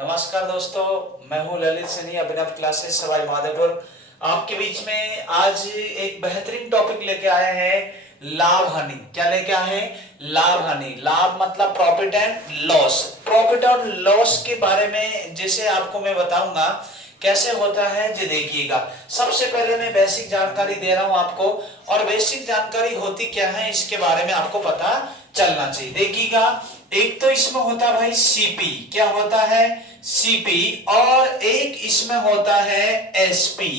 नमस्कार दोस्तों, मैं हूं ललित सैनी, अभिनव क्लासेस सवाई माधोपुर। आपके बीच में आज एक बेहतरीन टॉपिक लेके आए हैं, लाभ हानि। क्या लेके आए हैं? लाभ हानि। लाभ मतलब प्रॉफिट एंड लॉस। प्रॉफिट और लॉस के बारे में जैसे आपको मैं बताऊंगा कैसे होता है, जी देखिएगा। सबसे पहले मैं बेसिक जानकारी दे रहा हूं आपको, और बेसिक जानकारी होती क्या है इसके बारे में आपको पता चलना चाहिए। देखिएगा, एक तो इसमें होता है भाई सीपी। क्या होता है? सीपी। और एक इसमें होता है एसपी।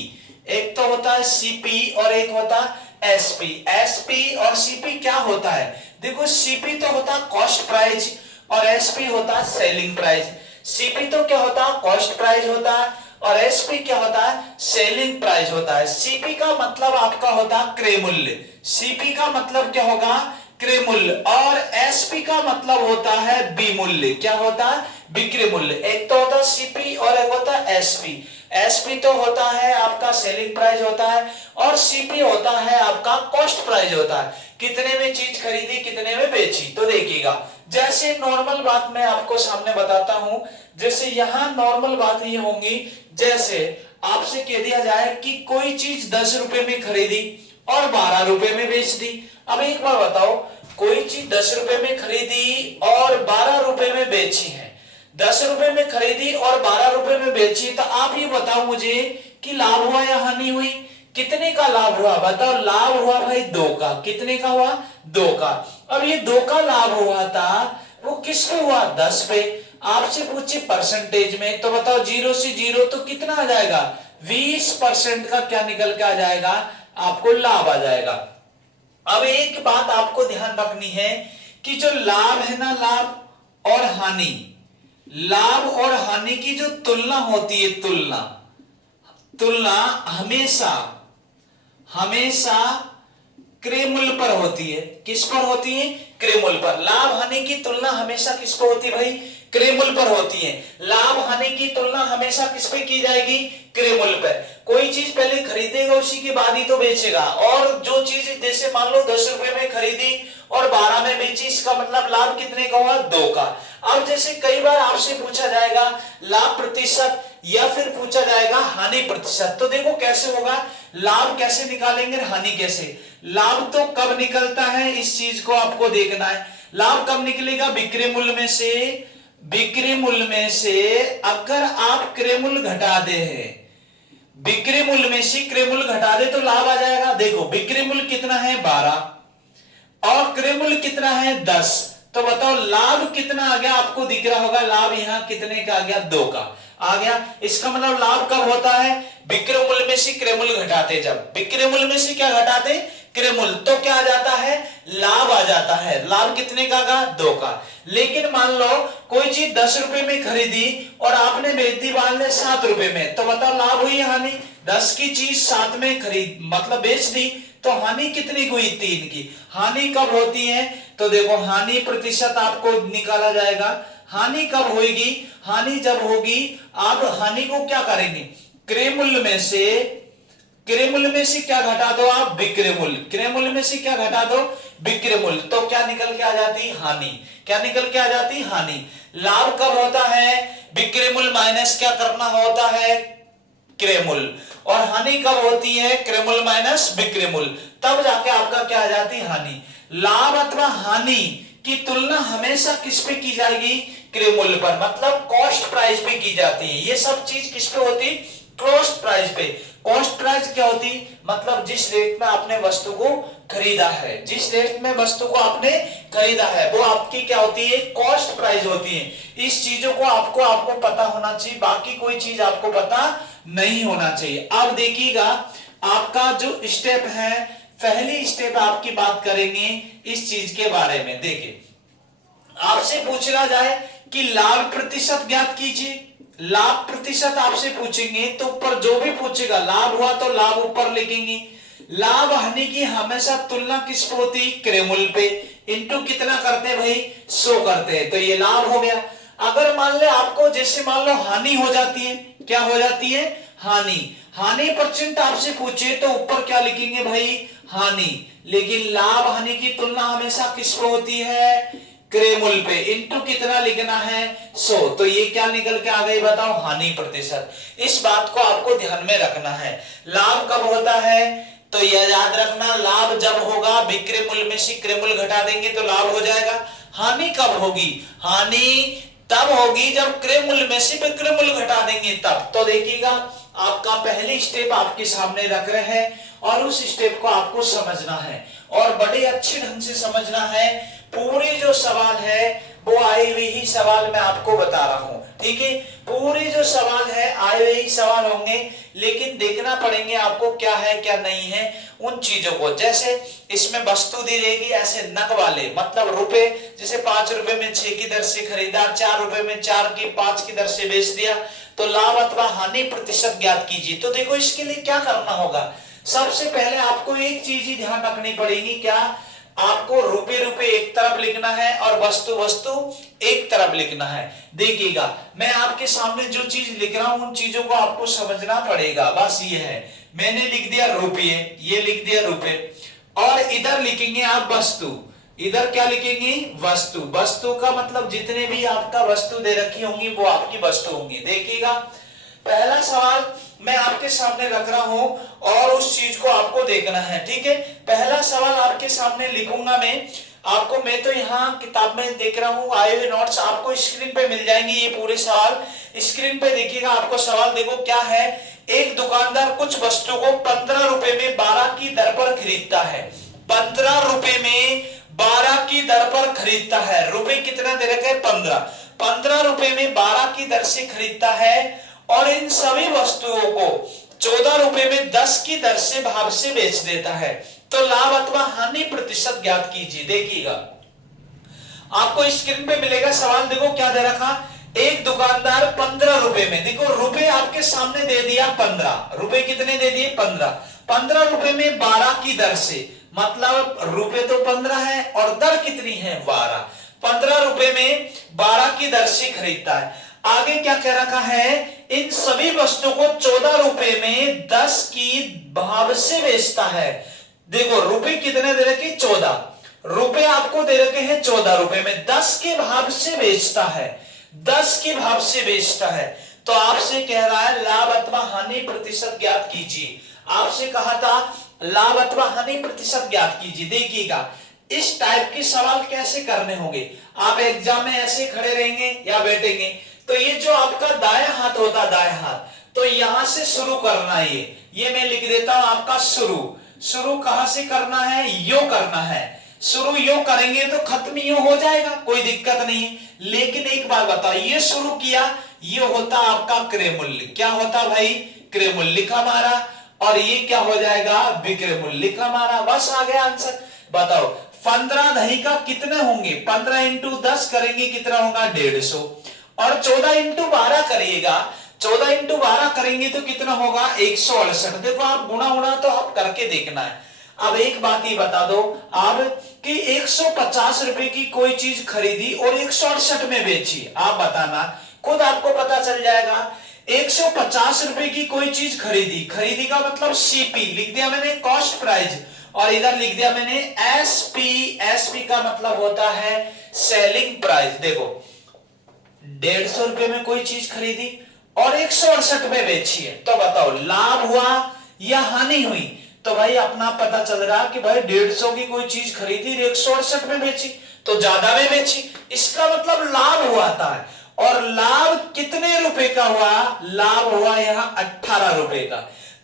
एक तो होता है सीपी और एक होता है एसपी। एसपी और सीपी क्या होता है? देखो, सीपी तो होता है कॉस्ट प्राइस और एसपी होता है सेलिंग प्राइस। सीपी तो क्या होता है? कॉस्ट प्राइस होता है, और एसपी क्या होता है? सेलिंग प्राइस होता है। सीपी का मतलब आपका होता है क्रय मूल्य। सीपी का मतलब क्या होगा? क्रय मूल्य। और एसपी का मतलब होता है बी मूल्य। क्या होता है? बिक्री मूल्य। एक तो होता है सीपी और एक होता है एसपी। एसपी तो होता है आपका सेलिंग प्राइस होता है, और सीपी होता है आपका कॉस्ट प्राइस होता है। कितने में चीज खरीदी, कितने में बेची। तो देखिएगा, जैसे नॉर्मल बात मैं आपको सामने बताता हूं। जैसे यहां नॉर्मल बात ये होंगी, जैसे आपसे कह दिया जाए कि कोई चीज 10 रुपए में खरीदी और 12 रुपए में बेच दी। अब एक बार बताओ, कोई चीज 10 रुपए में खरीदी और 12 रुपए में बेची है। 10 रुपए में खरीदी और 12 रुपए में बेची, तो आप ये बताओ मुझे कि लाभ हुआ या हानि हुई? कितने का लाभ हुआ बताओ? लाभ हुआ भाई 2 का। कितने का हुआ? 2 का। अब ये 2 का लाभ हुआ था, वो किस पे हुआ? 10 पे। आपसे पूछे परसेंटेज में, तो बताओ 0 से 0 तो कितना आ जाएगा? 20% का क्या निकल के आ जाएगा? आपको लाभ आ जाएगा। अब एक बात आपको ध्यान रखनी है कि जो लाभ है ना, लाभ और हानि, लाभ और हानि की जो तुलना होती है, तुलना तुलना हमेशा हमेशा क्रय मूल्य पर होती है। किस पर होती है? क्रय मूल्य पर। लाभ हानि की तुलना हमेशा किस पर होती है भाई? क्रय मूल्य पर होती है। लाभ हानि की तुलना हमेशा किस पे की जाएगी? क्रय मूल्य पर। कोई चीज पहले खरीदेगा, उसी के बाद ही तो बेचेगा। और जो चीज जैसे मान लो 10 रुपए में खरीदी और 12 में बेची, इसका मतलब लाभ कितने का हुआ? 2 का। अब जैसे कई बार आपसे पूछा जाएगा लाभ प्रतिशत या फिर पूछा जाएगा हानि प्रतिशत, तो देखो कैसे होगा, लाभ कैसे निकालेंगे, हानि कैसे। लाभ तो कब निकलता है, इस चीज को आपको देखना है। लाभ कब निकलेगा? बिक्री मूल्य में से। बिक्री मूल्य में से अगर आप क्रय मूल्य घटा दे हैं, बिक्री मूल्य में से क्रय मूल्य घटा दे तो लाभ आ जाएगा। देखो, बिक्री मूल्य कितना है? 12 और क्रय मूल्य कितना है? 10। तो बताओ लाभ कितना आ गया? आपको दिख रहा होगा लाभ यहां कितने का आ गया? 2 का आ गया। इसका मतलब लाभ कब होता है? बिक्री मूल्य में से क्रय मूल्य घटाते। जब बिक्री मूल्य में से क्या घटाते? क्रय मूल्य, तो क्या आ जाता है? लाभ आ जाता है। लाभ कितने का? 2 का। लेकिन मान लो कोई चीज 10 रुपए में खरीदी और आपने बेच दी मान ले 7 रुपए में, तो बताओ लाभ हुई या हानि? 10 की चीज 7 में खरीद मतलब बेच दी, तो हानि कितनी हुई? 3 की। हानि कब होती है? तो देखो, हानि प्रतिशत आपको निकाला जाएगा। हानि कब होगी? हानि जब होगी, आप हानि को क्या करेंगे? क्रय मूल्य में से, क्रय मूल्य में से क्या घटा दो आप? विक्रय मूल्य। क्रय मूल्य में से क्या घटा दो? विक्रय मूल्य। तो क्या निकल के आ जाती? हानि। क्या निकल के आ जाती? हानि। लाभ कब होता है? विक्रय मूल्य माइनस क्या करना होता है? क्रय मूल्य। और हानि कब होती है? क्रय मूल्य माइनस विक्रय मूल्य। तब जाके आपका क्या आ जाती? हानि। लाभ अथवा हानि की तुलना हमेशा किस पे की जाएगी? क्रय मूल्य पर, मतलब कॉस्ट प्राइस पे की जाती है। ये सब चीज किस पे होती? कॉस्ट प्राइस पे। कॉस्ट प्राइस क्या होती? मतलब जिस रेट में आपने वस्तु को खरीदा है, जिस रेट में वस्तु को आपने खरीदा है, वो आपकी क्या होती है? कॉस्ट प्राइस होती है। इस चीजों को आपको पता होना चाहिए, बाकी कोई चीज आपको पता नहीं होना चाहिए। अब देखिएगा, आपका जो स्टेप है, पहली स्टेप आपकी बात करेंगे इस चीज के बारे में। देखिए, आपसे पूछना जाए कि लाभ प्रतिशत ज्ञात कीजिए। लाभ प्रतिशत आपसे पूछेंगे तो ऊपर जो भी पूछेगा, लाभ हुआ तो लाभ ऊपर लिखेंगे। लाभ हानि की हमेशा तुलना किस पे होती? क्रय मूल्य पे। इंटू कितना करते हैं भाई? 100 करते हैं, तो ये लाभ हो गया। अगर मान ले आपको जैसे मान लो हानि हो जाती है, क्या हो जाती है? हानि। हानि परसेंट आपसे पूछे तो ऊपर क्या लिखेंगे भाई? हानि। लेकिन लाभ हानि की तुलना हमेशा किस पे होती है? क्रेमुल पे इंटू कितना लिखना है 100। तो ये क्या निकल के आ गई बताओ, हानि प्रतिशत। इस बात को आपको ध्यान में रखना है। लाभ कब होता है, तो यह याद रखना, लाभ जब होगा विक्रय मूल्य में से क्रय मूल्य घटा देंगे तो लाभ हो जाएगा। हानि कब होगी, हानि तब होगी जब क्रय मूल्य में से विक्रय मूल्य घटा देंगे तब। तो देखिएगा आपका पहली स्टेप आपके सामने रख रहे हैं और उस स्टेप को आपको समझना है और बड़े अच्छे ढंग से समझना है। पूरे जो सवाल है वो आए हुए ही सवाल मैं आपको बता रहा हूं, ठीक है। पूरे जो सवाल है आए हुए ही सवाल होंगे, लेकिन देखना पड़ेंगे आपको क्या है क्या नहीं है उन चीजों को। जैसे इसमें वस्तु दी रहेगी ऐसे नग वाले, मतलब रुपए, जैसे 5 रुपए में 6 की दर से खरीदा, 4 रुपए में 4 की 5 की दर से बेच दिया, तो लाभ अथवा हानि प्रतिशत ज्ञात कीजिए। तो देखो इसके लिए क्या करना होगा, सबसे पहले आपको एक चीज ही ध्यान रखनी पड़ेगी, क्या, आपको रुपए रुपए एक तरफ लिखना है और वस्तु वस्तु एक तरफ लिखना है। देखिएगा मैं आपके सामने जो चीज लिख रहा हूं उन चीजों को आपको समझना पड़ेगा। बस ये है, मैंने लिख दिया रुपये, ये लिख दिया रुपए, और इधर लिखेंगे आप वस्तु। इधर क्या लिखेंगे, वस्तु। वस्तु का मतलब जितने भी आपका वस्तु दे रखी होंगी वो आपकी वस्तु होंगी। देखिएगा पहला सवाल मैं आपके सामने रख रहा हूं और उस चीज को आपको देखना है, ठीक है। पहला सवाल आपके सामने लिखूंगा मैं तो यहाँ किताब में देख रहा हूँ, आए हुए नोट्स आपको स्क्रीन पे मिल जाएंगे। ये पूरे सवाल स्क्रीन पे देखिएगा। आपको सवाल देखो क्या है, एक दुकानदार कुछ वस्तु को 15 रुपए में 12 की दर पर खरीदता है। 15 रुपए में 12 की दर पर खरीदता है। रुपए कितना दे रखे, 15। 15 रुपए में 12 की दर से खरीदता है और इन सभी वस्तुओं को 14 रुपए में 10 की दर से भाव से बेच देता है। तो लाभ अथवा हानि प्रतिशत ज्ञात कीजिए। देखिएगा आपको स्क्रीन पे मिलेगा सवाल, देखो क्या दे रखा, एक दुकानदार 15 रुपए में, देखो रुपए आपके सामने दे दिया 15, रुपए कितने दे दिए 15। 15 रुपए में 12 की दर से, मतलब रुपए तो 15 है और दर कितनी है 12। 15 रुपए में 12 की दर से खरीदता है। आगे क्या कह रखा है, इन सभी वस्तुओं को 14 रुपए में 10 की भाव से बेचता है। देखो रुपए कितने दे रखे, 14 रुपए आपको दे रखे हैं 14 रुपए में 10 के भाव से बेचता है। 10 के भाव से बेचता है। तो आपसे कह रहा है लाभ अथवा हानि प्रतिशत ज्ञात कीजिए। आपसे कहा था लाभ अथवा हानि प्रतिशत ज्ञात कीजिए। देखिएगा इस टाइप के सवाल कैसे करने होंगे, आप एग्जाम में ऐसे खड़े रहेंगे या बैठेंगे, तो ये जो आपका दाएं हाथ होता, दाएं हाथ, तो यहां से शुरू करना है। ये मैं लिख देता हूं आपका शुरू कहां से करना है, यो करना है। शुरू यो करेंगे तो खत्म यो हो जाएगा, कोई दिक्कत नहीं है। लेकिन एक बात बताओ, ये शुरू किया, ये होता आपका क्रय मूल्य। क्या होता भाई, क्रय मूल्य लिखा मारा, और ये क्या हो जाएगा, विक्रय मूल्य लिखा मारा। बस आ गया आंसर। बताओ 15 दही का कितने होंगे, 15 इंटू 10 करेंगे कितना होगा 150, और 14 इंटू 12 करिएगा, 14 इंटू 12 करेंगे तो कितना होगा 168। देखो आप गुणा तो आप करके देखना है। अब एक बात ये बता दो आप कि 150 रुपए की कोई चीज खरीदी और 168 में बेची, आप बताना, खुद आपको पता चल जाएगा। 150 रुपए की कोई चीज खरीदी का मतलब सीपी लिख दिया मैंने, कॉस्ट प्राइस, और इधर लिख दिया मैंने एसपी का मतलब होता है सेलिंग प्राइस। देखो 150 रुपए में कोई चीज खरीदी और 168 में बेची है, तो बताओ लाभ हुआ या हानि हुई। तो भाई अपना पता चल रहा कि भाई 150 की कोई चीज खरीदी 168 में बेची, तो ज्यादा में बेची, इसका मतलब लाभ हुआ था। और लाभ कितने रुपए का हुआ, लाभ हुआ यहाँ 18 रुपए का।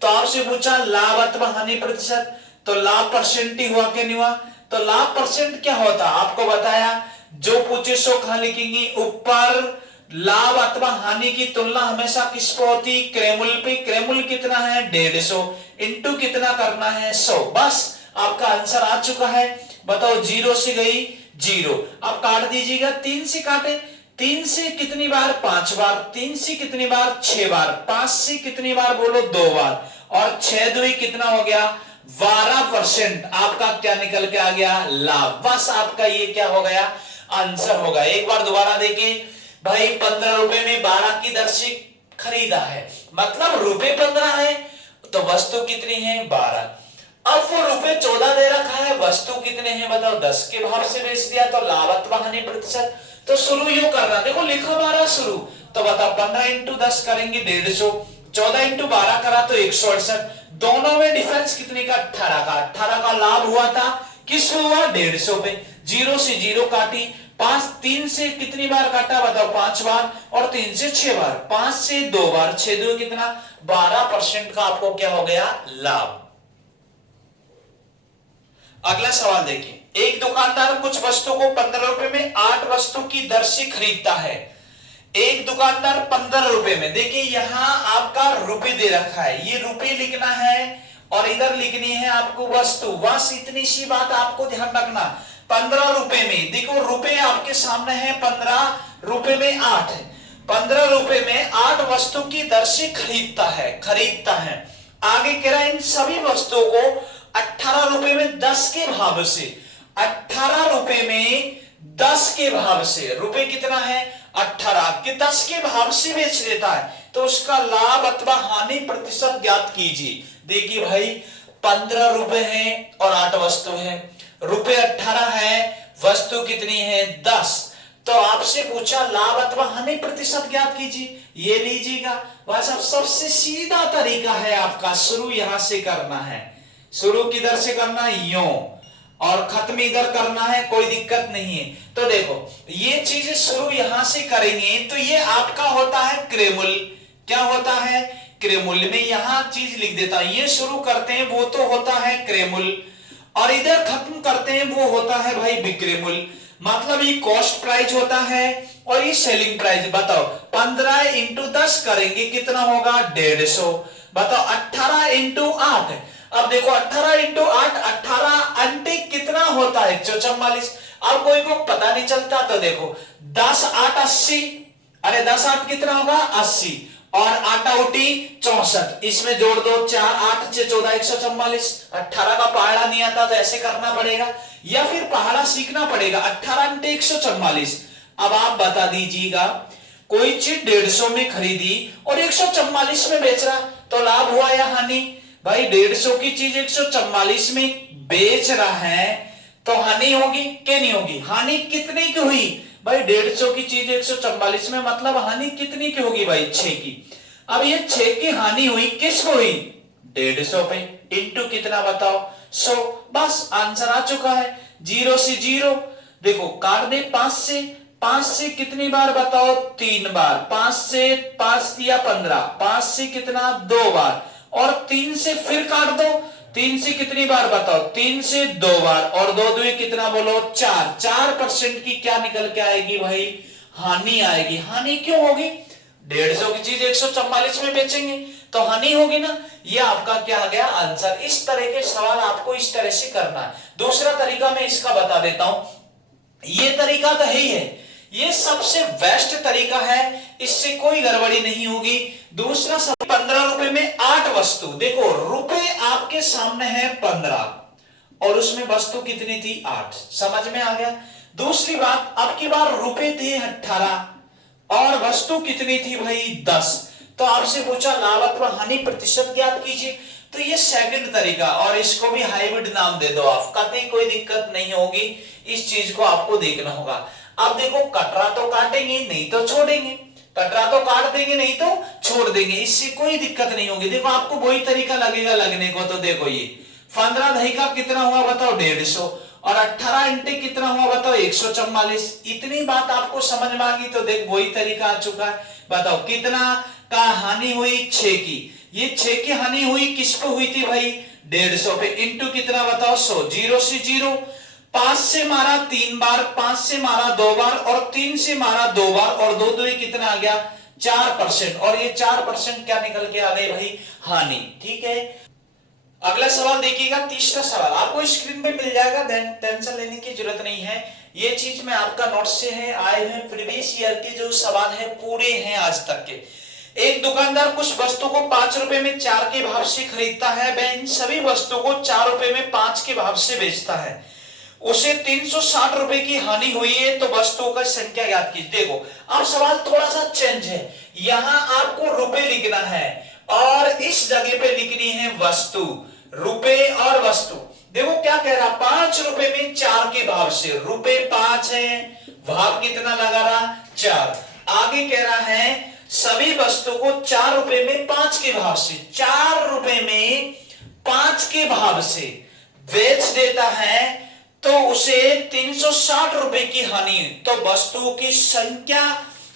तो आपसे पूछा लाभ अथवा हानि प्रतिशत, तो लाभ परसेंट ही हुआ कि नहीं हुआ। तो लाभ परसेंट क्या होता आपको बताया, जो पूछे सो कहां लिखेंगे ऊपर। लाभ अथवा हानि की तुलना हमेशा किस पे होती, क्रय मूल्य पे। क्रय मूल्य कितना है 150, इंटू कितना करना है 100। बस आपका आंसर आ चुका है। बताओ 0 से गई 0, अब काट दीजिएगा, 3 से काटे, 3 से कितनी बार 5 बार, 3 से कितनी बार 6 बार, 5 से कितनी बार बोलो 2 बार, और 6 दुई कितना हो गया 12%। आपका क्या निकल के आ गया, लाभ। बस आपका ये क्या हो गया, आंसर होगा। एक बार दोबारा देखिए भाई, 15 रुपए में 12 की दर से खरीदा है, मतलब रुपए 15 है तो वस्तु कितनी है 12। अब वो रुपए 14 दे रखा है, वस्तु कितने हैं बताओ, 10 के भाव से बेच दिया, तो लाभ अथवा हानि प्रतिशत। तो शुरू यूं करना, देखो लिखा हमारा शुरू, तो बताओ 15 इंटू 10 करेंगे 150, 14 इंटू 12 करा तो 168, दोनों में डिफरेंस कितने का, 18 का। 18 का लाभ हुआ था, किस पे हुआ, 150 पे। जीरो से जीरो काटी, 5 3 से कितनी बार काटा बताओ, 5 बार, और 3 से 6 बार, 5 से 2 बार, 6 2 कितना, 12% का आपको क्या हो गया, लाभ। अगला सवाल देखिए, एक दुकानदार कुछ वस्तु को 15 रुपए में 8 वस्तु की दर से खरीदता है। एक दुकानदार 15 रुपए में, देखिए यहां आपका रुपए दे रखा है, ये रुपए लिखना है और इधर लिखनी है आपको वस्तु। बस इतनी सी बात आपको ध्यान रखना, 15 रुपए में, देखो रुपए आपके सामने है, 15 रुपए में 8 है, 15 रुपए में 8 वस्तु की दर से खरीदता है। आगे कह रहा है इन सभी वस्तुओं को 18 रुपए में 10 के भाव से, 18 रुपए में 10 के भाव से, रुपए कितना है 18 के 10 के भाव से बेच देता है, तो उसका लाभ अथवा हानि प्रतिशत ज्ञात कीजिए। देखिए भाई 15 रुपए है और 8 वस्तु है, रुपए 18 है, वस्तु कितनी है 10, तो आपसे पूछा लाभ अथवा हानि प्रतिशत ज्ञात कीजिए, ये लीजिएगा। बस अब सबसे सीधा तरीका है आपका, शुरू यहां से करना है, शुरू किधर से करना है, यूं, और खत्म इधर करना है, कोई दिक्कत नहीं है। तो देखो ये चीज शुरू यहां से करेंगे तो ये आपका होता है क्रयमूल्य, क्या होता है, क्रयमूल्य में यहां चीज लिख देता है, ये शुरू करते हैं वो तो होता है क्रयमूल्य, और इधर खत्म करते हैं वो होता है भाई विक्रय मूल्य। मतलब ये कॉस्ट प्राइस होता है और ये सेलिंग प्राइस। बताओ 15 इंटू 10 करेंगे कितना होगा, 150। बताओ 18 इंटू 8, अब देखो 18 इंटू 8, 18 अंटे कितना होता है 144। अब कोई को पता नहीं चलता तो देखो 10 8 80, अरे 10 8 कितना होगा 80, और 8 उटी 64, इसमें जोड़ दो 4 8 से 14 144। 18 का पहाड़ा नहीं आता तो ऐसे करना पड़ेगा, या फिर पहाड़ा सीखना पड़ेगा, 18 अंटे 144। अब आप बता दीजिएगा कोई चीज 150 में खरीदी और 144 में बेच रहा, तो लाभ हुआ या हानि, भाई 150 की चीज 144 में बेच रहा है तो हानि होगी क्या नहीं होगी, हानि कितने की हुई भाई, 150 की चीज 144 में, मतलब हानि कितनी की होगी भाई 6 की। अब ये 6 की हानि हुई किसको हुई, 150 पे, इंटू कितना बताओ 100, बस आंसर आ चुका है। 0 से 0 देखो काट दे, 5 से कितनी बार बताओ 3 बार, 5 से 5 दिया 15, 5 से कितना 2 बार, और 3 से फिर काट दो, 3 से कितनी बार बताओ, 3 से 2 बार, और 2 2 कितना बोलो 4, 4% की क्या निकल के आएगी भाई, हानि आएगी। हानि क्यों होगी, 150 की चीज 144 में बेचेंगे तो हानि होगी ना, ये आपका क्या आ गया आंसर। इस तरह के सवाल आपको इस तरह से करना है। दूसरा तरीका मैं इसका बता देता हूं, ये तरीका तो है ही है, ये सबसे बेस्ट तरीका है, इससे कोई गड़बड़ी नहीं होगी। दूसरा 15 रुपए में 8 वस्तु, देखो रुपए आपके सामने है 15 और उसमें वस्तु कितनी थी 8, समझ में आ गया। दूसरी बात, अब की बार रुपए थे 18 और वस्तु कितनी थी भाई 10, तो आपसे पूछा लाभ अथवा हानि प्रतिशत ज्ञात कीजिए, तो ये सेकंड तरीका, और इसको भी हाइब्रिड नाम दे दो आप, कतई कोई दिक्कत नहीं होगी, इस चीज को आपको देखना होगा। अब देखो कटरा तो काटेंगे नहीं तो छोड़ेंगे, कटरा तो काट देंगे नहीं तो छोड़ देंगे, इससे कोई दिक्कत नहीं होगी। देखो आपको वही तरीका लगेगा लगने को, तो देखो ये 15 दही का कितना हुआ बताओ 150, और 18 इंटे कितना हुआ बताओ 144, इतनी बात आपको समझ में आ गई, तो देख वही तरीका आ चुका है। बताओ कितना का हानि हुई 6 की, ये 6 की हानि हुई किस पे हुई थी भाई 150 पे, इंटू कितना बताओ 100, 0 से 0, 5 से मारा 3 बार, 5 से मारा 2 बार, और 3 से मारा 2 बार, और 2 2 कितना आ गया 4%, और ये 4% क्या निकल के आ गए भाई हानि। ठीक है, अगला सवाल देखिएगा, तीसरा सवाल आपको स्क्रीन पे मिल जाएगा, टेंशन लेने की जरूरत नहीं है, ये चीज में आपका नोट्स से है आए हुए प्रीवियस ईयर के जो सवाल है पूरे हैं आज तक के। एक दुकानदार कुछ वस्तु को 5 रुपए में 4 के भाव से खरीदता है, वह इन सभी वस्तुओं को 4 रुपए में 5 के भाव से बेचता है, उसे 360 रुपए की हानि हुई है, तो वस्तुओं का संख्या ज्ञात कीजिए। देखो अब सवाल थोड़ा सा चेंज है, यहां आपको रुपए लिखना है और इस जगह पे लिखनी है वस्तु, रुपए और वस्तु। देखो क्या कह रहा, 5 रुपए में 4 के भाव से, रुपए 5 है, भाव कितना लगा रहा 4। आगे कह रहा है सभी वस्तु को 4 रुपए में 5 के भाव से, 4 रुपए में 5 के भाव से बेच देता है तो उसे 360 रुपए की हानि। तो वस्तुओं की संख्या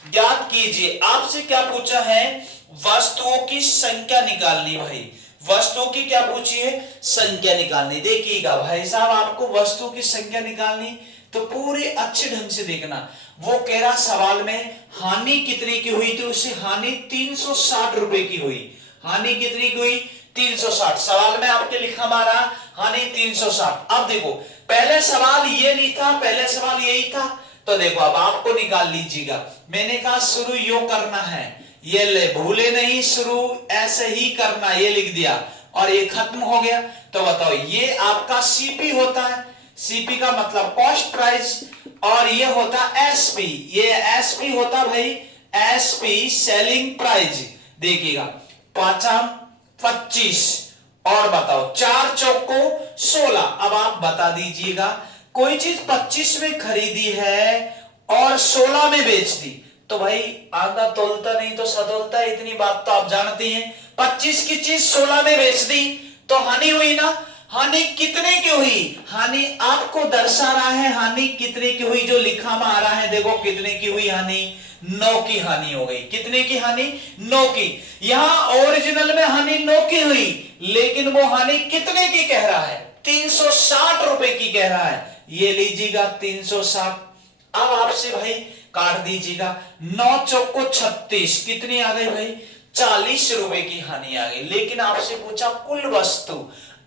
ज्ञात कीजिए। आपसे क्या पूछा है, वस्तुओं की संख्या निकालनी। भाई वस्तुओं की क्या पूछी है, संख्या निकालनी। देखिएगा भाई साहब, आपको वस्तुओं की संख्या निकालनी तो पूरे अच्छे ढंग से देखना। वो कह रहा सवाल में हानि कितने की हुई, तो उसे हानि 360 रुपए की हुई। हानि कितनी की हुई, 360। सवाल में आपके लिखा मारा हानि 360। अब देखो पहले सवाल ये नहीं था, पहले सवाल यही था। तो देखो अब आपको निकाल लीजिएगा। मैंने कहा शुरू यो करना है, ये ले भूले नहीं, शुरू ऐसे ही करना, ये लिख दिया और ये खत्म हो गया। तो बताओ ये आपका सीपी होता है, सीपी का मतलब कॉस्ट प्राइस, और ये होता एसपी, ये एसपी होता भाई एसपी सेलिंग प्राइस। देखिएगा 25 और बताओ 4 चौको 16। अब आप बता दीजिएगा कोई चीज 25 में खरीदी है और 16 में बेच दी, तो भाई आधा तोलता नहीं तो सतोलता, इतनी बात तो आप जानती हैं। 25 की चीज 16 में बेच दी तो हानि हुई ना। हानि कितने की हुई, हानि आपको दर्शा रहा है हानि कितने की हुई, जो लिखा में आ रहा है। देखो कितने की हुई हानि, 9 की हानि हो गई। कितने की हानि, 9 की। यहां ओरिजिनल में हानि 9 की हुई, लेकिन वो हानि कितने की कह रहा है, 360 रुपए की कह रहा है। ये लीजिएगा 360। अब आपसे भाई काट दीजिएगा, 9 चौको 36, कितनी आ गई भाई, 40 रुपए की हानि आ गई। लेकिन आपसे पूछा कुल वस्तु।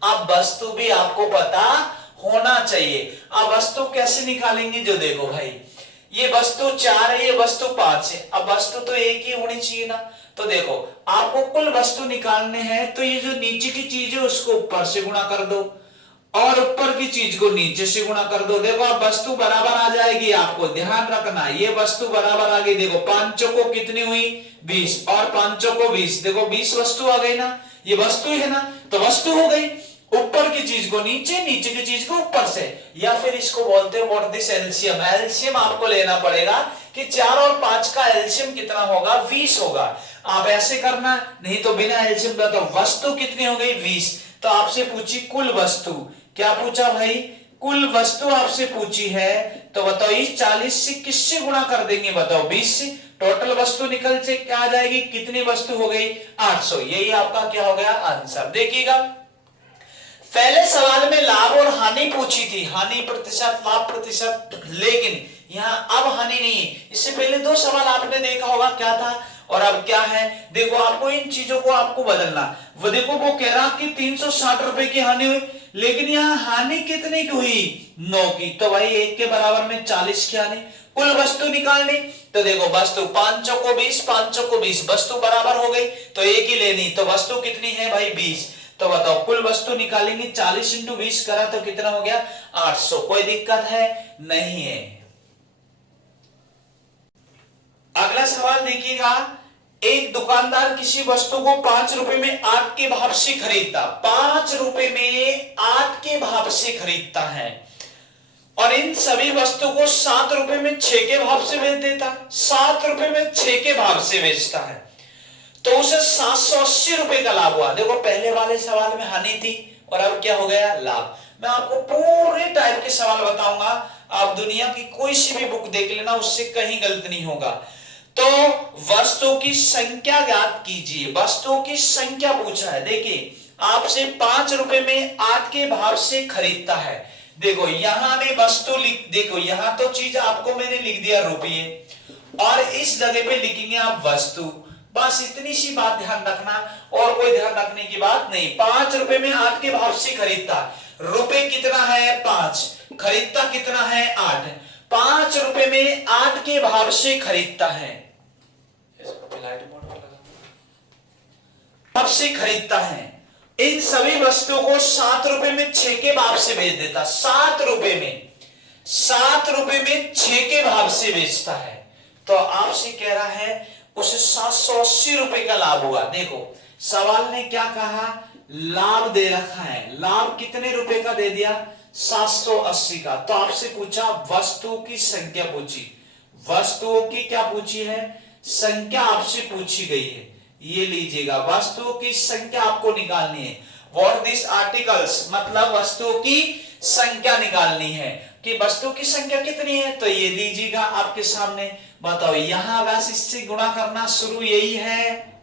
अब वस्तु भी आपको पता होना चाहिए। अब वस्तु कैसे निकालेंगे, जो देखो भाई ये वस्तु 4 है, ये वस्तु 5 है। अब वस्तु तो एक ही होनी चाहिए ना। तो देखो आपको कुल वस्तु निकालने हैं, तो ये जो नीचे की चीज है उसको ऊपर से गुणा कर दो और ऊपर की चीज को नीचे से गुणा कर दो। देखो अब वस्तु बराबर आ जाएगी, आपको ध्यान रखना। ये वस्तु बराबर आ गई। देखो 5 को कितनी हुई 20 और 5 को 20, देखो 20 वस्तु आ गई ना, ये वस्तु है ना, तो वस्तु हो गई। ऊपर की चीज को नीचे, नीचे की चीज को ऊपर से, या फिर इसको बोलते हैं व्हाट दिस एलसीएम। एलसीएम आपको लेना पड़ेगा कि 4 और 5 का एलसीएम कितना होगा, 20 होगा। आप ऐसे करना, नहीं तो बिना एलसीएम का। तो वस्तु कितनी हो गई 20। तो आपसे पूछी कुल वस्तु, क्या पूछा भाई, कुल वस्तु आपसे पूछी है। तो बताओ इस 40 से किससे गुणा कर देंगे, बताओ 20 से। टोटल वस्तु निकल से क्या आ जाएगी, कितनी वस्तु हो गई 800। यही आपका क्या हो गया आंसर। देखिएगा पहले सवाल में लाभ और हानि पूछी थी, हानि प्रतिशत लाभ प्रतिशत, लेकिन यहां अब हानि नहीं है। इससे पहले 2 सवाल आपने देखा होगा क्या था और अब क्या है। देखो आपको इन चीजों को आपको बदलना। वो देखो वो कह रहा कि 360 रुपए की हानि हुई, लेकिन यहाँ हानि कितने की हुई 9 की। तो भाई 1 के बराबर में 40 की हानि। कुल वस्तु निकालनी, तो देखो वस्तु 5 को 20, 5 को 20, वस्तु बराबर हो गई तो 1 ही लेनी। तो वस्तु कितनी है भाई 20। तो बताओ कुल वस्तु निकालेंगे, 40 × 20 करा तो कितना हो गया 800। कोई दिक्कत है नहीं है। अगला सवाल देखिएगा, एक दुकानदार किसी वस्तु को 5 रुपए में 8 के भाव से खरीदता, 5 रुपए में 8 के भाव से खरीदता है और इन सभी वस्तु को 7 रुपए में 6 के भाव से बेच देता, 7 रुपए में 6 के भाव से बेचता है, तो उसे 780 रुपए का लाभ हुआ। देखो पहले वाले सवाल में हानि थी और अब क्या हो गया लाभ। मैं आपको पूरे टाइप के सवाल बताऊंगा, आप दुनिया की कोई सी भी बुक देख लेना, उससे कहीं गलत नहीं होगा। तो वस्तुओं की संख्या ज्ञात कीजिए, वस्तुओं की संख्या पूछा है। देखिए आपसे 5 रुपए में 8 के भाव से खरीदता है। देखो यहां में वस्तु लिख, देखो यहां तो चीज आपको मैंने लिख दिया रुपये और इस जगह पे लिखेंगे आप वस्तु। बस इतनी सी बात ध्यान रखना और कोई ध्यान रखने की बात नहीं। 5 रुपए में 8 के भाव से खरीदता, रुपए कितना है 5, खरीदता कितना है 8, 5 रुपए में 8 के भाव से खरीदता है, भाव से खरीदता है। इन सभी वस्तुओं को 7 रुपए में 6 के भाव से बेच देता, 7 रुपए में 6 के भाव से बेचता है। तो आपसे कह रहा है उसे 780 रुपए का लाभ हुआ। देखो सवाल ने क्या कहा लाभ दे रखा है, लाभ कितने रुपए का दे दिया, 780 का। तो आपसे पूछा वस्तुओं की संख्या पूछी, वस्तुओं की क्या पूछी है, संख्या आपसे पूछी गई है। ये लीजिएगा, वस्तुओं की संख्या आपको निकालनी है। व्हाट दिस आर्टिकल्स, मतलब वस्तुओं की संख्या निकालनी है कि वस्तु की संख्या कितनी है। तो ये लीजिएगा आपके सामने, बताओ यहां बस इससे गुणा करना, शुरू यही है,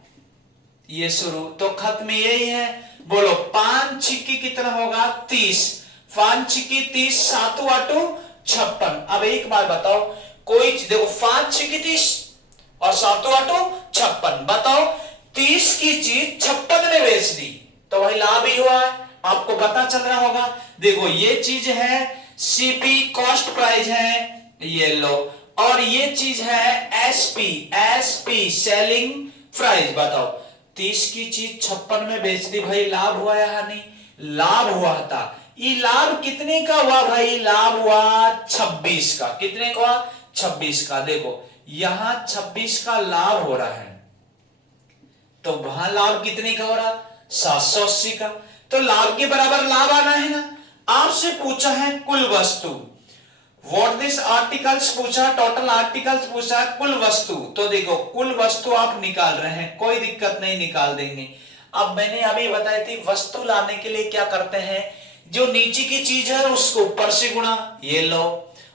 ये शुरू तो खत्म यही है। बोलो 5 छिक्की कितना होगा, 30, 5 छिक्की 30, 7 आटू 56। अब एक बार बताओ, कोई देखो 5 छिक्की 30 और 7 आटू 56, बताओ 30 की चीज 56 में बेच दी तो वही लाभ ही हुआ है, आपको पता चल रहा होगा। देखो ये चीज है सीपी, कॉस्ट प्राइस है, ये लो, और ये चीज है एसपी, एसपी सेलिंग प्राइस। बताओ 30 की चीज 56 में बेच दी, भाई लाभ हुआ या हानि, लाभ हुआ था। ये लाभ कितने का हुआ भाई, लाभ हुआ 26 का, कितने का हुआ, 26 का। देखो यहां 26 का लाभ हो रहा है, तो वहां लाभ कितने का हो रहा, 780 का। तो लाभ के बराबर लाभ आना है ना। आपसे पूछा है कुल वस्तु, व्हाट दिस आर्टिकल्स पूछा, टोटल आर्टिकल्स पूछा, कुल वस्तु। तो देखो कुल वस्तु आप निकाल रहे हैं, कोई दिक्कत नहीं, निकाल देंगे। अब मैंने अभी बताई थी वस्तु लाने के लिए क्या करते हैं, जो नीचे की चीज है उसको ऊपर से गुणा, ये लो,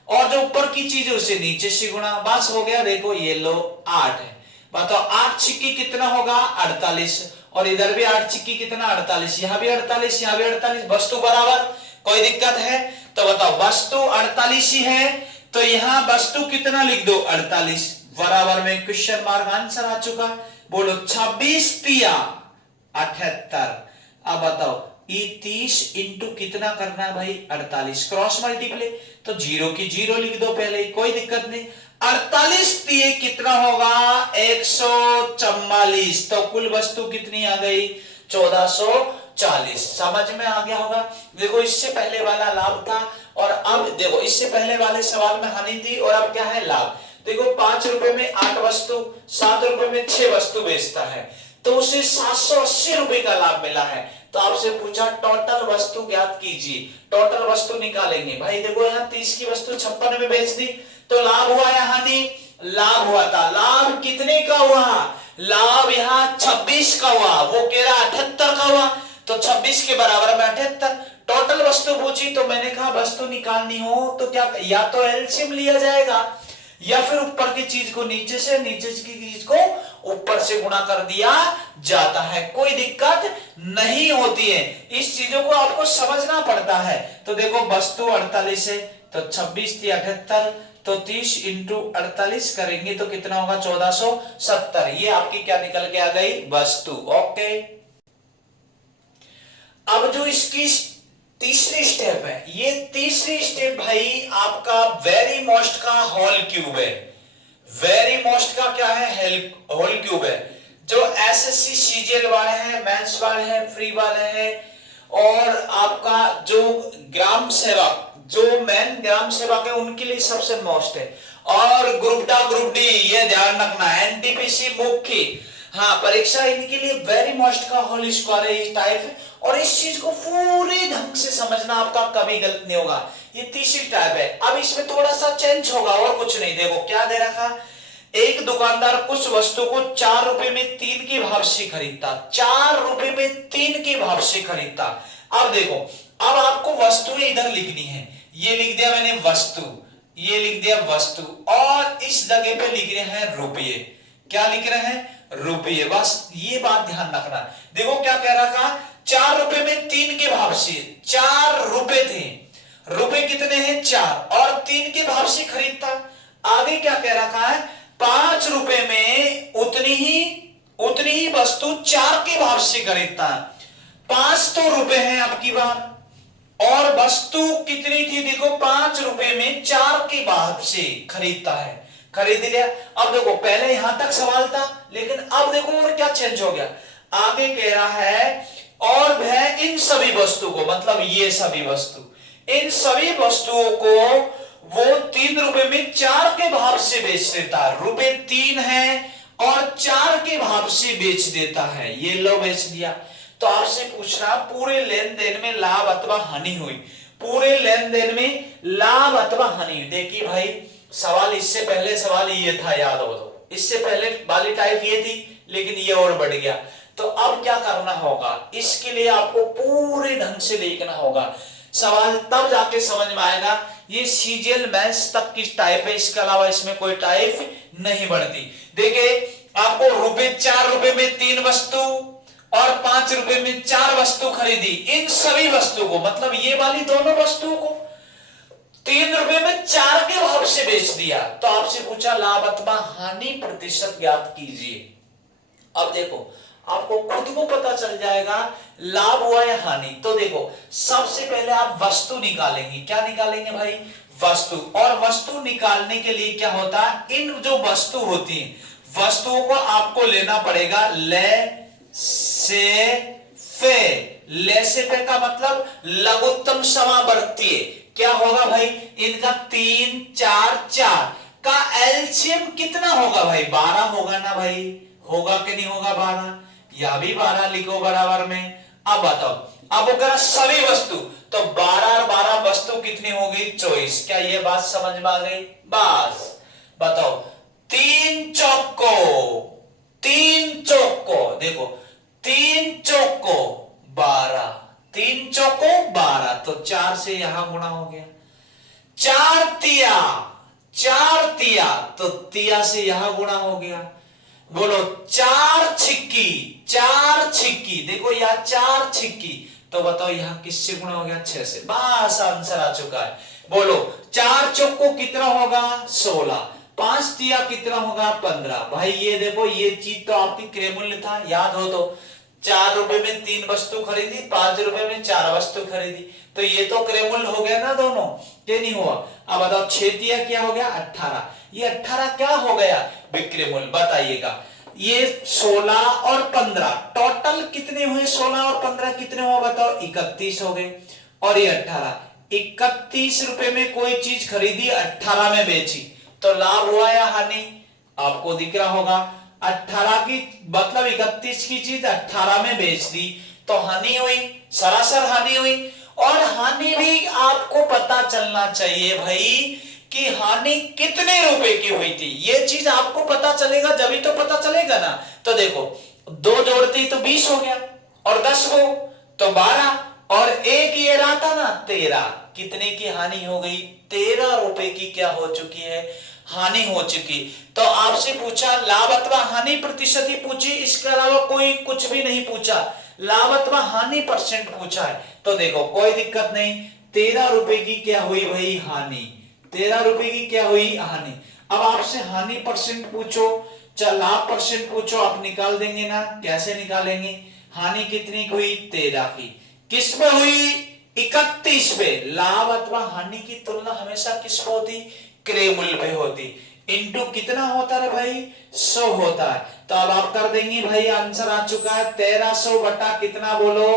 और जो ऊपर की चीज है उसे नीचे से गुणा, बस हो गया। देखो ये लो 8 है, बताओ 8 छिक्की कितना होगा, 48, और इधर भी 8 छिक्की कितना, 48, यहां भी 48, यहां भी 48, वस्तु बराबर, कोई दिक्कत है। तो बताओ वस्तु 48 ही है, तो यहां वस्तु कितना लिख दो, 48, बराबर में क्वेश्चन मार्क, आंसर आ चुका। बोलो 26 तिया 78। अब बताओ ये 30 इंटू कितना करना है भाई, 48, क्रॉस मल्टीप्ले, तो 0 की 0 लिख दो पहले ही, कोई दिक्कत नहीं। 48 दिए कितना होगा, 144, तो कुल वस्तु कितनी आ गई, 1440। समझ में आ गया होगा। देखो इससे पहले वाला लाभ था, और अब देखो इससे पहले वाले सवाल में हानि थी, और अब क्या है, लाभ। देखो 5 रुपए में 8 वस्तु, 7 रुपए में 6 वस्तु बेचता है, तो उसे 780 रुपए का लाभ मिला है। तो आपसे पूछा टोटल वस्तु ज्ञात कीजिए, टोटल वस्तु निकालेंगे। भाई देखो यहाँ 30 की वस्तु 56 में बेच दी, तो लाभ हुआ या हानि, लाभ हुआ था। लाभ कितने का हुआ, लाभ यहाँ 26 का हुआ, वो कह रहा 78 का हुआ, तो 26 के बराबर में 78। टोटल वस्तु पूछी, तो मैंने कहा वस्तु निकालनी हो तो क्या, या तो एलसीएम लिया जाएगा, या फिर ऊपर की चीज को नीचे से, नीचे की चीज को ऊपर से गुणा कर दिया जाता है, कोई दिक्कत नहीं होती है। इस चीजों को आपको समझना पड़ता है। तो देखो वस्तु 48 है, तो 26 थी 78, तो 30 इंटू 48 करेंगे तो कितना होगा, 1470। ये आपकी क्या निकल के आ गई, वस्तु। ओके, अब जो इसकी तीसरी स्टेप है, ये तीसरी स्टेप भाई आपका वेरी मोस्ट का होल क्यूब है। वेरी मोस्ट का क्या है, होल क्यूब है। जो एसएससी सीजीएल वाले हैं, मेंस वाले हैं, फ्री वाले हैं, और आपका जो ग्राम सेवक, जो मेन ग्राम सेवक है उनके लिए सबसे मोस्ट है। और ग्रुप डी, ग्रुप डी ये ध्यान रखना, एनटीपीसी मुख्य, हाँ परीक्षा इनके लिए वेरी मोस्ट का होल स्क्वायर है, इस टाइप। और इस चीज को पूरे ढंग से समझना, आपका कभी गलत नहीं होगा। ये तीसरी टाइप है। अब इसमें थोड़ा सा चेंज होगा, और कुछ नहीं। देखो क्या दे रखा, एक दुकानदार कुछ वस्तु को 4 रुपए में 3 के भाव से खरीदता, 4 रुपए में 3 के भाव से खरीदता। अब देखो, अब आपको वस्तुएं इधर लिखनी है, ये लिख दिया मैंने वस्तु, ये लिख दिया वस्तु, और इस जगह पे लिख रहे हैं रुपये। क्या लिख रहे हैं, रुपये। बस ये बात ध्यान रखना। देखो क्या कह रहा था, 4 रुपए में 3 के भाव से, 4 रुपए थे, रुपए कितने हैं 4, और 3 के भाव से खरीदता। आगे क्या कह रखा है, 5 रुपए में उतनी ही वस्तु 4 के भाव से खरीदता। 5 तो रुपए हैं आपकी बार, और वस्तु कितनी थी, देखो 5 रुपए में 4 के भाव से खरीदता है, खरीद लिया। अब देखो पहले यहां तक सवाल था, लेकिन अब देखो और क्या चेंज हो गया। आगे कह रहा है, और वह इन सभी वस्तु को, मतलब ये सभी वस्तु, इन सभी वस्तुओं को वो 3 रुपए में 4 के भाव से बेच देता है। रुपए 3 है और 4 के भाव से बेच देता है, ये लो बेच दिया। तो आपसे पूछ रहा पूरे लेन देन में लाभ अथवा हानि हुई, पूरे लेन देन में लाभ अथवा हानि। देखिए भाई सवाल, इससे पहले सवाल ये था, याद हो तो, इससे पहले वाली टाइप ये थी, लेकिन ये और बढ़ गया। तो अब क्या करना होगा, इसके लिए आपको पूरे ढंग से लिखना होगा सवाल, तब जाके समझ में आएगा। ये सीजीएल मैथ्स तक की टाइप है, इसके अलावा इसमें कोई टाइप नहीं बढ़ती। देखिए आपको रुपए 4 रुपए में 3 वस्तु और 5 रुपए में 4 वस्तु खरीदी, इन सभी वस्तु को, मतलब ये वाली दोनों वस्तुओं को 3 रुपए में 4 के भाव से बेच दिया। तो आपसे पूछा लाभ अथवा हानि प्रतिशत ज्ञात कीजिए। अब देखो आपको खुद को पता चल जाएगा लाभ हुआ या हानि। तो देखो सबसे पहले आप वस्तु निकालेंगे, क्या निकालेंगे भाई, वस्तु। और वस्तु निकालने के लिए क्या होता है, इन जो वस्तु होती है वस्तुओं को आपको लेना पड़ेगा ले से फे। ले से फे का मतलब लघुत्तम समावर्तीय। क्या होगा भाई, इनका 3 4 4 का एलसीएम कितना होगा भाई, 12 होगा ना भाई, होगा कि नहीं होगा 12, या भी 12 लिखो बराबर में। अब बताओ, अब अगर सभी वस्तु, तो 12 और 12 वस्तु कितनी होगी, 24। क्या ये बात समझ में आ गई, बस बताओ 3 चौको, 3 चौको, देखो 3 चौको 12, 3 चौको 12, तो 4 से यहां गुणा हो गया। 4 तिया, 4 तिया, तो तिया से यहां गुणा हो गया। बोलो 4 छिक्की, 4 छिक्की, देखो यह 4 छिक्की, तो बताओ यहां किससे गुणा हो गया, 6 से। बस आंसर आ चुका है। बोलो 4 चौको कितना होगा, 16, 5 तिया कितना होगा, 15। भाई ये देखो ये चीज तो आपकी क्रयमूल्य था, याद हो तो। 4 रुपए में 3 वस्तु खरीदी, 5 रुपए में 4 वस्तु खरीदी, तो ये तो क्रयमूल्य हो गया ना दोनों, ये नहीं हुआ। अब बताओ 6 तिया क्या हो गया, 18। ये 18 क्या हो गया, विक्रय मूल्य, बताइएगा। ये 16 और 15 टोटल कितने हुए, 16 और 15 कितने हुए बताओ, 31 हो गए। और ये 18, 31 रुपए में कोई चीज खरीदी, 18 में बेची, तो लाभ हुआ या हानि, आपको दिख रहा होगा। 18 की मतलब 31 की चीज 18 में बेच दी, तो हानि हुई, सरासर हानि हुई। और हानि भी आपको पता चलना चाहिए भाई कि हानि कितने रुपए की हुई थी, ये चीज आपको पता चलेगा, जब ही तो पता चलेगा ना। तो देखो 2 जोड़ती तो 20 हो गया, और 10 को तो 12, और एक ये रहा था ना 13, कितने की हानि हो गई, 13 रुपए की क्या हो चुकी है, हानि हो चुकी। तो आपसे पूछा लाभ अथवा हानि प्रतिशत ही पूछी, इसके अलावा कोई कुछ भी नहीं पूछा, लाभ अथवा हानि परसेंट पूछा है। तो देखो कोई दिक्कत नहीं, 13 रुपए की क्या हुई भाई, हानि, 13 रुपए की क्या हुई, हानि। अब आपसे हानि परसेंट पूछो, चाहे लाभ परसेंट पूछो, आप निकाल देंगे ना, कैसे निकालेंगे, हानि कितनी हुई, 13 की, किस पे हुई, 31 पे। लाभ अथवा हानि की तुलना हमेशा किस पे होती, क्रय मूल्य पे होती। इनटू कितना होता है भाई, 100 होता है। तो अब आप कर देंगे भाई, आंसर आ चुका है 1300 बटा कितना बोलो,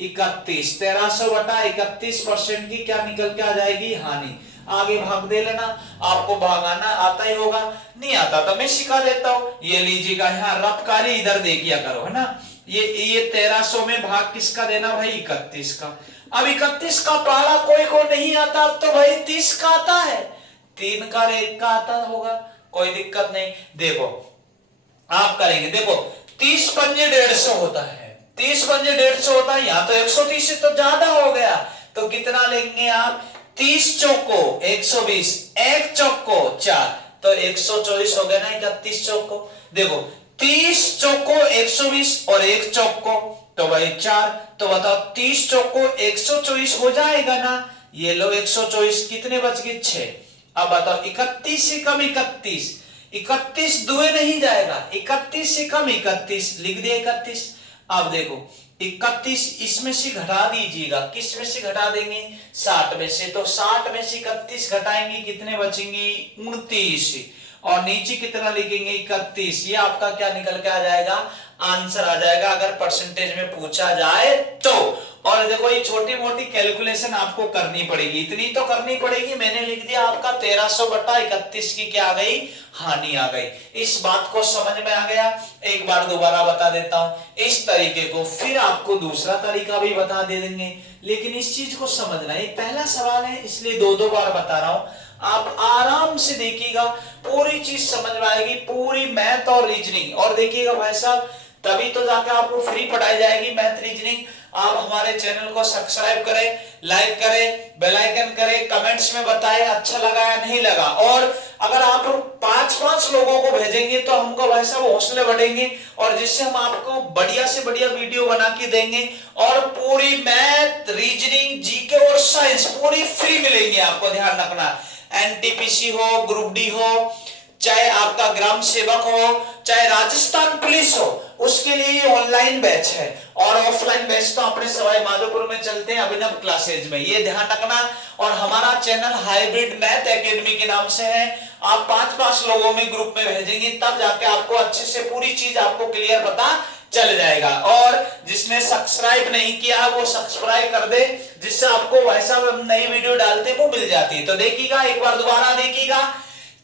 31। 1300 बटा 31% की क्या निकल के आ जाएगी, हानि। आगे भाग दे लेना, आपको भागाना आता ही होगा, नहीं आता तो मैं सिखा देता हूं। ये लीजिएगा यहाँ रफकारी इधर देखिया करो, है ना। ये 1300 में भाग किसका देना भाई, 31 का। अब 31 का पहला कोई को नहीं आता, तो भाई 30 का आता है, 3 का 1 का आता होगा, कोई दिक्कत नहीं। देखो आप करेंगे, देखो 30 पंजे 150 होता है, 30 पंजे 150 होता है, यहाँ तो 130 से तो ज्यादा हो गया, तो कितना लेंगे आप, 30 चौको 120, 1 चौको 4, तो 124 हो गया ना, 31 चौको। देखो 30 चौको 120 और 1 चौको, तो भाई 4, तो बताओ 30 चौको 124 हो जाएगा ना, ये लो 124, कितने बच गए, 6। अब बताओ 31 से कम 31, 31 दुए नहीं जाएगा, 31 से कम 31, लिख दिया 31। अब देखो 31 इसमें से घटा दीजिएगा, किस में से घटा देंगे, 60 में से, तो 60 में से 31 घटाएंगे, कितने बचेंगे, 29। और नीचे कितना लिखेंगे 31। ये आपका क्या निकल के आ जाएगा, आंसर आ जाएगा अगर परसेंटेज में पूछा जाए तो। और देखो ये छोटी मोटी कैलकुलेशन आपको करनी पड़ेगी, इतनी तो करनी पड़ेगी। मैंने लिख दिया आपका 1300/31 की क्या आ गई, हानि आ गई। इस बात को समझ में आ गया। एक बार दोबारा बता देता हूं इस तरीके को, फिर आपको दूसरा तरीका भी बता दे देंगे, लेकिन इस चीज को समझना। ये पहला सवाल है इसलिए दो दो बार बता रहा हूं, आप आराम से देखिएगा, पूरी चीज समझ में आएगी, पूरी मैथ और रीजनिंग। और देखिएगा भाई साहब, तभी तो जाकर आपको फ्री पढ़ाई जाएगी मैथ रीजनिंग। आप हमारे चैनल को सब्सक्राइब करें, लाइक करें, बेल आइकन करें, कमेंट्स में बताएं अच्छा लगा या नहीं लगा। और अगर आप 5-5 लोगों को भेजेंगे तो हमको भाई साहब हौसले बढ़ेंगे, और जिससे हम आपको बढ़िया से बढ़िया वीडियो बना के देंगे। और पूरी मैथ, रीजनिंग, जीके और साइंस पूरी फ्री मिलेंगी आपको, ध्यान रखना। एनटीपीसी हो, ग्रुप डी हो, चाहे आपका ग्राम सेवक हो, चाहे राजस्थान पुलिस हो, उसके लिए ऑनलाइन बैच है। और ऑफलाइन बैच तो अपने सवाई माधोपुर में चलते हैं अभिनव क्लासेज में, ये ध्यान रखना। और हमारा चैनल हाइब्रिड मैथ एकेडमी के नाम से है। आप 5-5 लोगों में ग्रुप में भेजेंगे तब जाके आपको अच्छे से पूरी चीज आपको क्लियर पता चल जाएगा। और जिसने सब्सक्राइब नहीं किया वो सब्सक्राइब कर दे, जिससे आपको वैसा नई वीडियो डालते वो मिल जाती है। तो देखिएगा, एक बार दोबारा देखिएगा,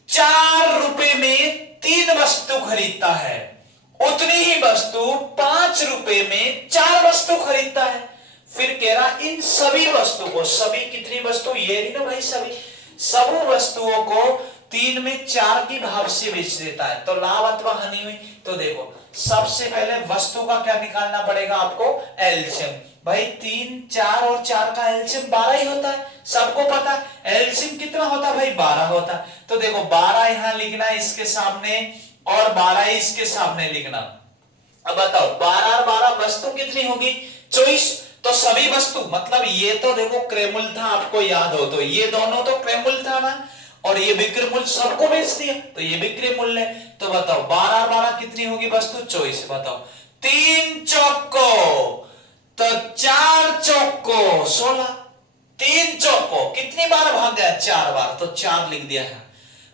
4 रुपए में 3 वस्तु खरीदता है, उतनी ही वस्तु 5 रुपए में 4 वस्तु खरीदता है। फिर कह रहा इन सभी वस्तु को, सभी कितनी वस्तु, ये नहीं ना भाई, सभी वस्तुओं को 3 में 4 की भाव से बेच देता है, तो लाभ अथवा हानि हुई। तो देखो सबसे पहले वस्तु का क्या निकालना पड़ेगा आपको, एलसीएम। भाई 3, 4 और 4 का एलसीएम 12 ही होता है, सबको पता है। एलसीएम कितना होता है भाई, 12 होता है। तो देखो 12 यहां लिखना है इसके सामने, और 12 इसके सामने लिखना। अब बताओ 12 और 12 वस्तु कितनी होगी, 24। तो सभी वस्तु मतलब ये तो देखो क्रयमूल्य था, आपको याद हो तो ये दोनों तो क्रयमूल्य था ना, और ये विक्रय मूल्य, सबको बेच दिया तो ये विक्रय मूल्य है। तो बताओ 12 और 12 कितनी होगी वस्तु, 24। बताओ 3 चौको, तो 4 चौको 16। 3 चौको कितनी बार भाग गया, 4 बार, तो 4 लिख दिया है।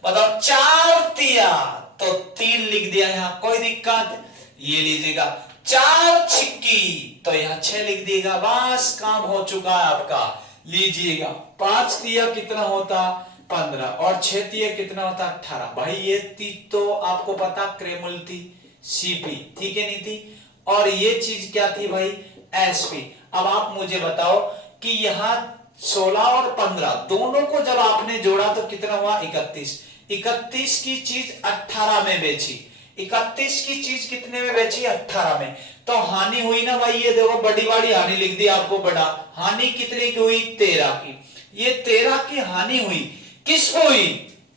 बताओ 4 तिया, तो 3 लिख दिया यहां, कोई दिक्कत, ये लीजिएगा। 4 छिक्की, तो यहां 6 लिख दिएगा, बस काम हो चुका है आपका। लीजिएगा 5 तिया कितना होता, 15, और 6 तिया कितना होता, 18। भाई ये तो आपको पता क्रयमूल्य थी, सीपी, ठीक है नहीं थी, और ये चीज क्या थी भाई, एसपी। अब आप मुझे बताओ कि यहां 16 और 15 दोनों को जब आपने जोड़ा तो कितना हुआ, 31। 31 की चीज 18 में बेची, 31 की चीज कितने में बेची, 18 में। तो हानि हुई ना भाई, ये देखो बड़ी वाली हानि लिख दी आपको, बड़ा हानि कितने की हुई, 13 की। ये 13 की हानि हुई, किसको हुई,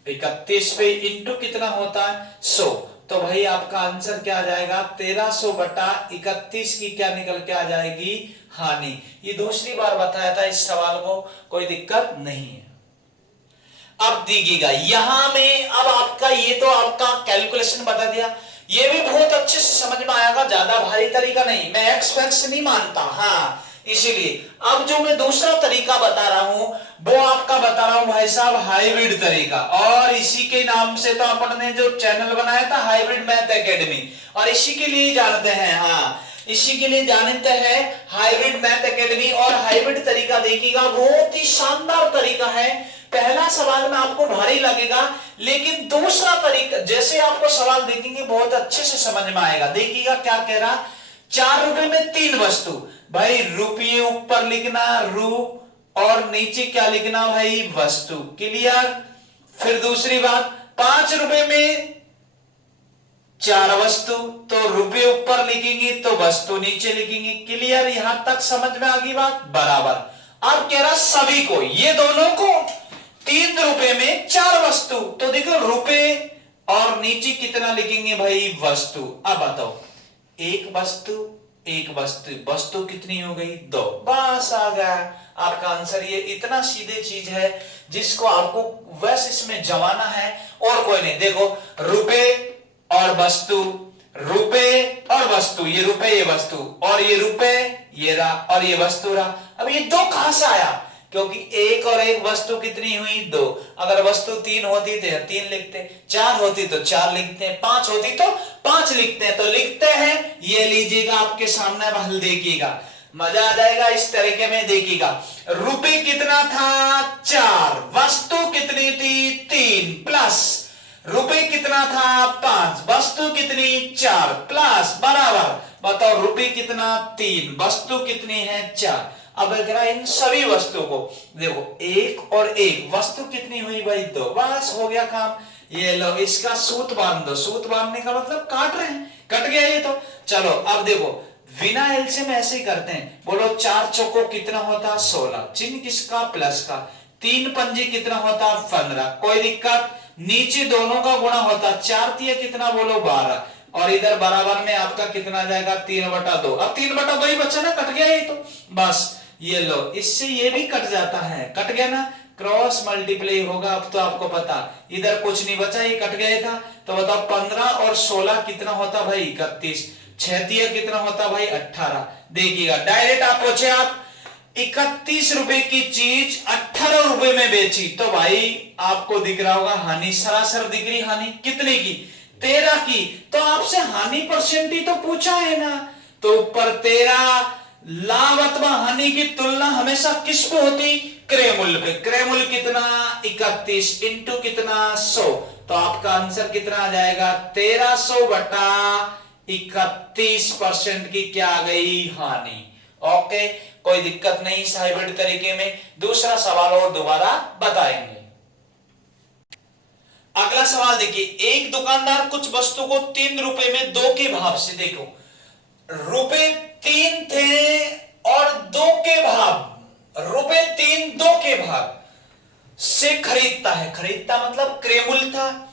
31 पे इंटू कितना होता है, 100। तो भाई आपका आंसर क्या आ जाएगा, 1300/31 की क्या निकल के आ जाएगी, हानि। ये दूसरी बार बताया था इस सवाल को, कोई दिक्कत नहीं है। अब देखिएगा यहां में, अब आपका ये तो आपका कैलकुलेशन बता दिया, ये भी बहुत अच्छे से समझ में आएगा, ज्यादा भारी तरीका नहीं, मैं एक्स फैक्स नहीं मानता, हाँ इसीलिए। अब जो मैं दूसरा तरीका बता रहा हूं वो आपका बता रहा हूं भाई साहब हाइब्रिड तरीका, और इसी के नाम से तो अपन ने जो चैनल बनाया था हाइब्रिड मैथ एकेडमी, और इसी के लिए जानते हैं, हाँ इसी के लिए जानते हैं हाइब्रिड मैथ एकेडमी। और हाइब्रिड तरीका देखिएगा, बहुत ही शानदार तरीका है। पहला सवाल में आपको भारी लगेगा, लेकिन दूसरा तरीका जैसे आपको सवाल देखेंगे बहुत अच्छे से समझ में आएगा। देखिएगा क्या कह रहा, 4 रुपए में 3 वस्तु, भाई रुपये ऊपर लिखना रु, और नीचे क्या लिखना भाई, वस्तु, क्लियर। फिर दूसरी बात, 5 रुपए में 4 वस्तु, तो रुपये ऊपर लिखेंगे तो वस्तु नीचे लिखेंगे, क्लियर। यहां तक समझ में आ गई बात, बराबर। अब कह रहा सभी को, ये दोनों को 3 रुपए में 4 वस्तु, तो देखो रुपए और नीचे कितना लिखेंगे भाई, वस्तु। अब बताओ एक वस्तु एक वस्तु, वस्तु कितनी हो गई, 2, बस आ गया आपका आंसर। ये इतना सीधे चीज है जिसको आपको बस इसमें जमाना है और कोई नहीं। देखो रुपए और वस्तु, रुपए और वस्तु, ये रुपए ये वस्तु, और ये रुपए ये रहा, और ये वस्तु रहा। अब ये 2 कहां से आया, क्योंकि एक और एक वस्तु कितनी हुई? 2। अगर वस्तु 3 होती तो 3 लिखते, 4 होती तो 4 लिखते, 5 होती तो 5 लिखते हैं। तो लिखते हैं, ये लीजिएगा आपके सामने, अब हल देखिएगा, मजा आ जाएगा इस तरीके में। देखिएगा, रुपए कितना था? 4, वस्तु कितनी थी? 3, प्लस रुपए कितना था? 5, वस्तु कितनी? 4, प्लस बराबर, बताओ रुपए कितना? 3, वस्तु कितनी है? 4। अब अगर इन सभी वस्तुओं को देखो, एक और एक, वस्तु कितनी हुई भाई? 2, बस हो गया काम। ये लो, इसका सूत बांध दो। सूत बांधने का मतलब काट रहे हैं, कट गया ये तो। चलो अब देखो, बिना एलसीएम ऐसे ही करते हैं। बोलो 4 चौको कितना होता? 16, चिन्ह किसका? प्लस का। 3 पंजे कितना होता? 15, कोई दिक्कत? नीचे दोनों का गुणा होता, 4 तिया कितना? बोलो 12, और इधर बराबर में आपका कितना आ जाएगा? 3/2। अब 3/2 ही बचा ना, कट गया ये तो, बस ये लो, इससे ये भी कट जाता है, कट गया ना, क्रॉस मल्टीप्लाई होगा। अब तो आपको पता, इधर कुछ नहीं बचा, ये कट गया था। तो बताओ 15 और 16 कितना होता भाई? 31, 6 तिया कितना होता भाई? 18। देखिएगा, डायरेक्ट आप पूछे, आप 31 रुपए की चीज 18 रुपए में बेची, तो भाई आपको दिख रहा होगा हानि, सरासर दिख रही हानि कितने की? 13 की। तो आपसे हानि परसेंट ही तो पूछा है ना, तो ऊपर 13, लाभ अथवा हानि की तुलना हमेशा किस पे होती? क्रय मूल्य पे। क्रय मूल्य कितना? 31 इंटू कितना? 100। तो आपका आंसर कितना आ जाएगा? 1300/31% की क्या आ गई? हानि। ओके, कोई दिक्कत नहीं इस हाइब्रिड तरीके में। दूसरा सवाल और दोबारा बताएंगे। अगला सवाल देखिए, एक दुकानदार कुछ वस्तु को 3 रुपए में 2 के भाव से, देखो रुपए 3 थे और 2 के भाव, रुपए 3 2 के भाव से खरीदता है। खरीदता मतलब क्रय मूल्य था,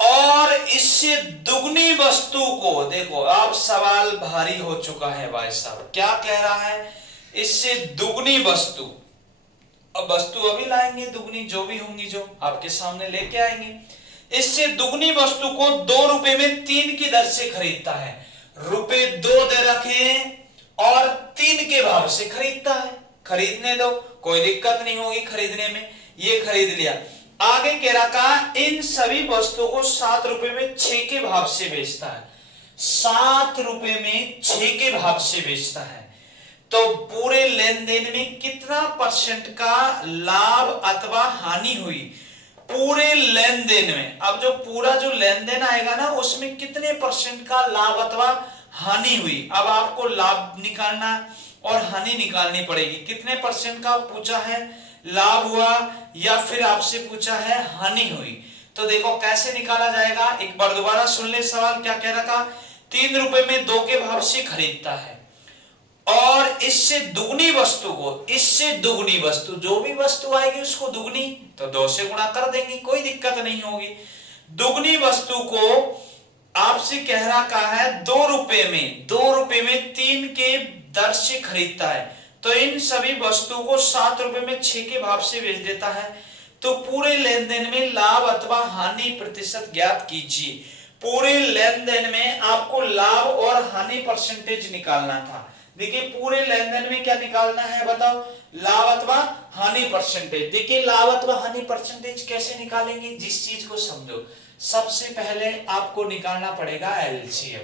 और इससे दुगनी वस्तु को, देखो अब सवाल भारी हो चुका है भाई साहब, क्या कह रहा है? इससे दुगनी वस्तु, अब वस्तु अभी लाएंगे, दुगनी जो भी होंगी, जो आपके सामने लेके आएंगे। इससे दुगनी वस्तु को 2 रुपए में 3 की दर से खरीदता है। रुपए 2 दे रखे और 3 के भाव से खरीदता है। खरीदने दो, कोई दिक्कत नहीं होगी खरीदने में, ये खरीद लिया। आगे कह रखा, इन सभी वस्तुओं को 7 रुपए में 6 के भाव से बेचता है। 7 रुपए में 6 के भाव से बेचता है। तो पूरे लेन देन में कितना परसेंट का लाभ अथवा हानि हुई? पूरे लेन देन में, अब जो पूरा जो लेन देन आएगा ना, उसमें कितने परसेंट का लाभ अथवा हानि हुई? अब आपको लाभ निकालना और हानि निकालनी पड़ेगी। कितने परसेंट का पूछा है? लाभ हुआ या फिर आपसे पूछा है हानि हुई? तो देखो कैसे निकाला जाएगा, एक बार दोबारा सुन ले सवाल। क्या कह रखा? 3 रुपए में 2 के भाव से खरीदता है, और इससे दुगनी वस्तु को, इससे दुगनी वस्तु, जो भी वस्तु आएगी उसको दुगनी, तो 2 से गुणा कर देंगे, कोई दिक्कत नहीं होगी। दुगनी वस्तु को आपसे कह रहा है 2 रुपए में, 2 रुपए में 3 के दर से खरीदता है। तो इन सभी वस्तुओं को 7 रुपए में 6 के भाव से बेच देता है। तो पूरे लेन देन में लाभ अथवा हानि प्रतिशत ज्ञात कीजिए। पूरे लेन देन में आपको लाभ और हानि परसेंटेज निकालना था। देखिए पूरे लेन देन में क्या निकालना है बताओ? लाभ अथवा हानि परसेंटेज। देखिए लाभ अथवा हानि परसेंटेज कैसे निकालेंगे, जिस चीज को समझो। सबसे पहले आपको निकालना पड़ेगा एलसीएम।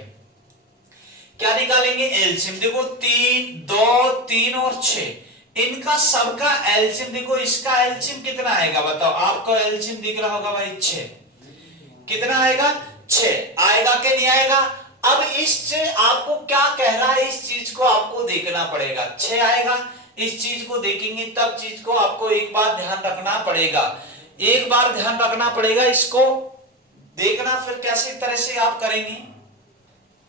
क्या निकालेंगे? एलसीएम। देखो 3, 2, 3 और 6, इनका सबका एलसीएम। देखो इसका एलसीएम कितना आएगा बताओ? आपको एलसीएम दिख रहा होगा भाई 6। कितना आएगा? 6 आएगा कि नहीं आएगा? अब इस आपको क्या कह रहा है, इस चीज को आपको देखना पड़ेगा। 6 आएगा, इस चीज को देखेंगे तब चीज को आपको एक बार ध्यान रखना पड़ेगा। एक बार ध्यान रखना पड़ेगा, इसको देखना फिर कैसे तरह से आप करेंगे।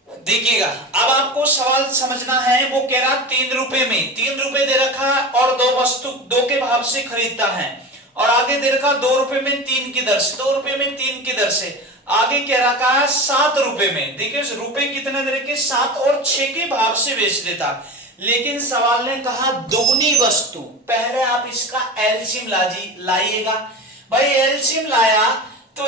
देखिएगा अब आपको सवाल समझना है। वो कह रहा 3 रुपए में, 3 रुपए दे रखा और 2 वस्तु 2 के भाव से खरीदता है, और आगे दे रखा 2 रुपए में 3 की दर से, 2 रुपए में 3 की दर से। आगे कह रखा है 7 रुपए में। देखिए रुपए कितने दे रखे? 7 और 6 के भाव से बेच देता। लेकिन सवाल ने कहा दुगनी वस्तु। पहले आप इसका एलसीएम लाइएगा। भाई एलसीएम लाया तो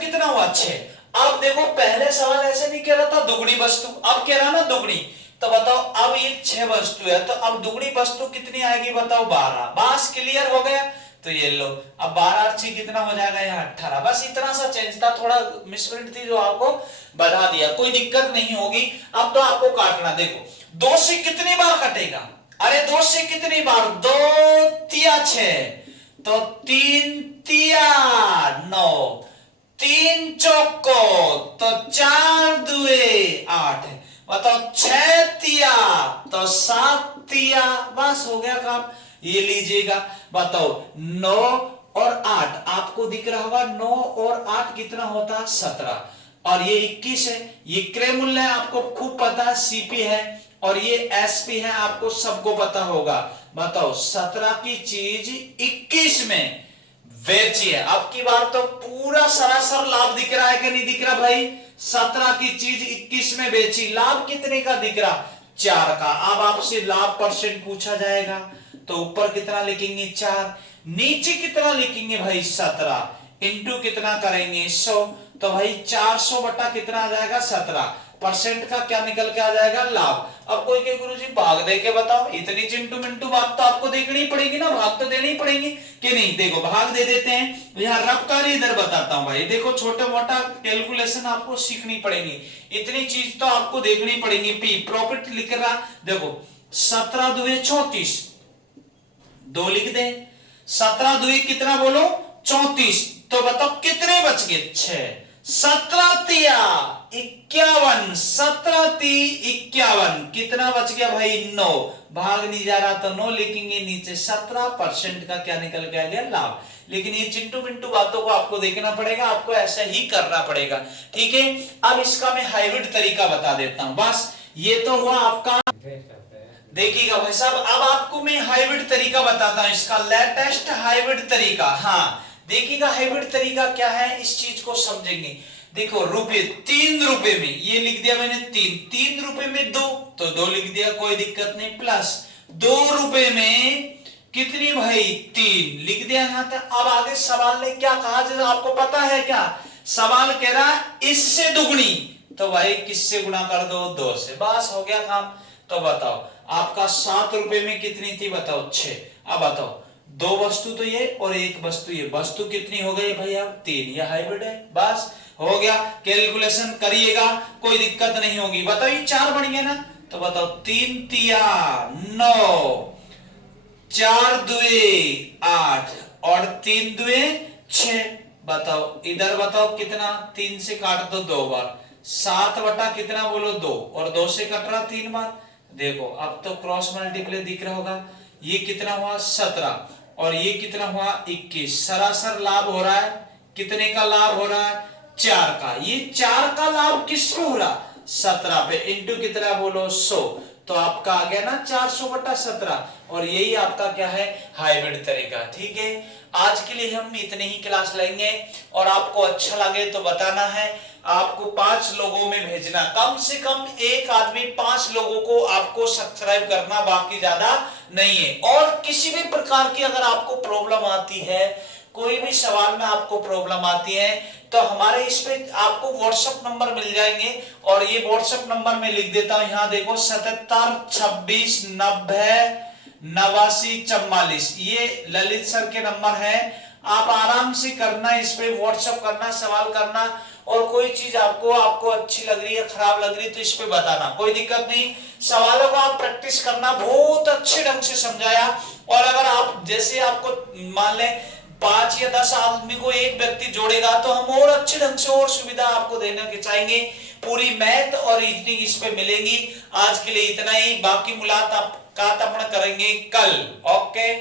कितना हुआ? 6। अब देखो पहले सवाल ऐसे नहीं कह रहा था दुगनी वस्तु, अब कह रहा ना दुगनी, तो तो बताओ अब ये 6 वस्तु है, तो अब दुगनी वस्तु कितनी आएगी बताओ 12। बस क्लियर हो गया। तो ये लो, अब 12 और 6 कितना हो जाएगा यहाँ 18। बस इतना सा चेंज था, थोड़ा मिसप्रिंट थी जो आपको बता दिया, कोई दिक्कत नहीं होगी। अब तो आपको काटना, देखो 2 से कितनी बार कटेगा, अरे 2 से कितनी बार, 2 तिया 6, तो 3 तिया 9, 3 चौको तो 4 दुए 8, बताओ 6 तिया तो 7 तिया, बस हो गया काम। ये लीजिएगा, बताओ 9 और 8 आपको दिख रहा होगा, 9 और 8 कितना होता है 17, और ये 21 है। ये क्रय मूल्य है, आपको खूब पता है, सीपी है, और ये एसपी है, आपको सबको पता होगा। बताओ 17 की चीज 21 में बेची है। अब की बार तो पूरा सरासर लाभ दिख रहा है कि नहीं दिख रहा भाई, 17 की चीज 21 में बेची, लाभ कितने का दिख रहा, 4 का। अब आपसे लाभ परसेंट पूछा जाएगा, तो ऊपर कितना लिखेंगे 4, नीचे कितना लिखेंगे भाई 17, इंटू कितना करेंगे 100, तो भाई 400 बटा कितना आ जाएगा 17, परसेंट का क्या निकल के आ जाएगा लाभ। अब कोई के गुरुजी भाग दे के बताओ, इतनी चिंटू मिंटू बात तो आपको देखनी पड़ेगी ना, भाग तो देनी पड़ेगी कि नहीं। देखो भाग दे देते हैं, यहाँ रफ्तार इधर बताता हूं भाई, देखो छोटा मोटा कैलकुलेशन आपको सीखनी पड़ेगी, इतनी चीज तो आपको देखनी पड़ेगी। पी प्रॉफिट लिख रहा, देखो 17 दुए 34, 2 लिख दे, 17 दुए कितना बोलो 34, तो बताओ कितने बच गए 6, 17 तिया 51, 17 ती 51, कितना बच गया भाई 9, भाग नहीं जा रहा तो 9 लिखेंगे नीचे, 17% का क्या निकल के आ गया लाभ। लेकिन ये चिंटू पिंटू बातों को आपको देखना पड़ेगा, आपको ऐसा ही करना पड़ेगा, ठीक है। अब इसका मैं हाइब्रिड तरीका बता देता हूं, बस ये तो हुआ आपका, देखिएगा भाई साहब, अब आपको मैं हाइब्रिड तरीका बताता हूं, इसका लेटेस्ट हाइब्रिड तरीका। हाँ देखिएगा हाइब्रिड तरीका क्या है, इस चीज को समझेंगे। देखो रुपए, 3 रुपए में ये लिख दिया मैंने 3 रुपए में 2, तो 2 लिख दिया, कोई दिक्कत नहीं, प्लस 2 रुपए में कितनी भाई 3 लिख दिया यहां तक। अब आगे सवाल ने क्या कहा, जैसे आपको पता है क्या, सवाल कह रहा है इससे दुगनी, तो भाई किससे गुणा कर दो 2 से, बस हो गया काम। तो बताओ आपका 7 रुपए में कितनी थी बताओ 6, अब बताओ 2 वस्तु तो ये और 1 वस्तु ये, वस्तु कितनी हो गई भाई अब 3, ये हाइब्रिड है, बस हो गया। कैलकुलेशन करिएगा, कोई दिक्कत नहीं होगी। बताओ ये 4 बन गया ना, तो बताओ 3 तिया 9, 4 दुए 8 और 3 दुए 6, बताओ इधर बताओ कितना, 3 से काट दो 2 बार, 7 बटा कितना बोलो 2, और 2 से कट रहा 3 बार। देखो अब तो क्रॉस मल्टीप्लाई दिख रहा होगा, ये कितना हुआ 17 और ये कितना हुआ 21, सरासर लाभ हो रहा है, कितने का लाभ हो रहा है 4 का। ये 4 का लाभ किस पे हो रहा 17 पे, इंटू कितना बोलो 100, तो आपका आ गया ना 400 बटा 17, और यही आपका क्या है हाइब्रिड तरीका, ठीक है। आज के लिए हम इतने ही क्लास लेंगे, और आपको अच्छा लगे तो बताना है, आपको 5 लोगों में भेजना, कम से कम एक आदमी 5 लोगों को आपको सब्सक्राइब करना, बाकी ज्यादा नहीं है। और किसी भी प्रकार की अगर आपको प्रॉब्लम आती है, कोई भी सवाल में आपको प्रॉब्लम आती है, तो हमारे इस पे आपको व्हाट्सएप नंबर मिल जाएंगे, और ये व्हाट्सएप नंबर में लिख देता हूं, यहाँ देखो 77 26 90 89 44, ये ललित सर के नंबर है। आप आराम से करना, इस पे व्हाट्सएप करना, सवाल करना, और कोई चीज आपको अच्छी लग रही है खराब लग रही है तो इस पे बताना, कोई दिक्कत नहीं। सवालों को आप प्रैक्टिस करना, बहुत अच्छे ढंग से समझाया। और अगर आप जैसे आपको मान लें 5 या 10 आदमी को एक व्यक्ति जोड़ेगा, तो हम और अच्छे ढंग से और सुविधा आपको देने के चाहेंगे। पूरी मैथ और रीजनिंग इस पे मिलेगी। आज के लिए इतना ही, बाकी मुलाकात अपन करेंगे कल। ओके।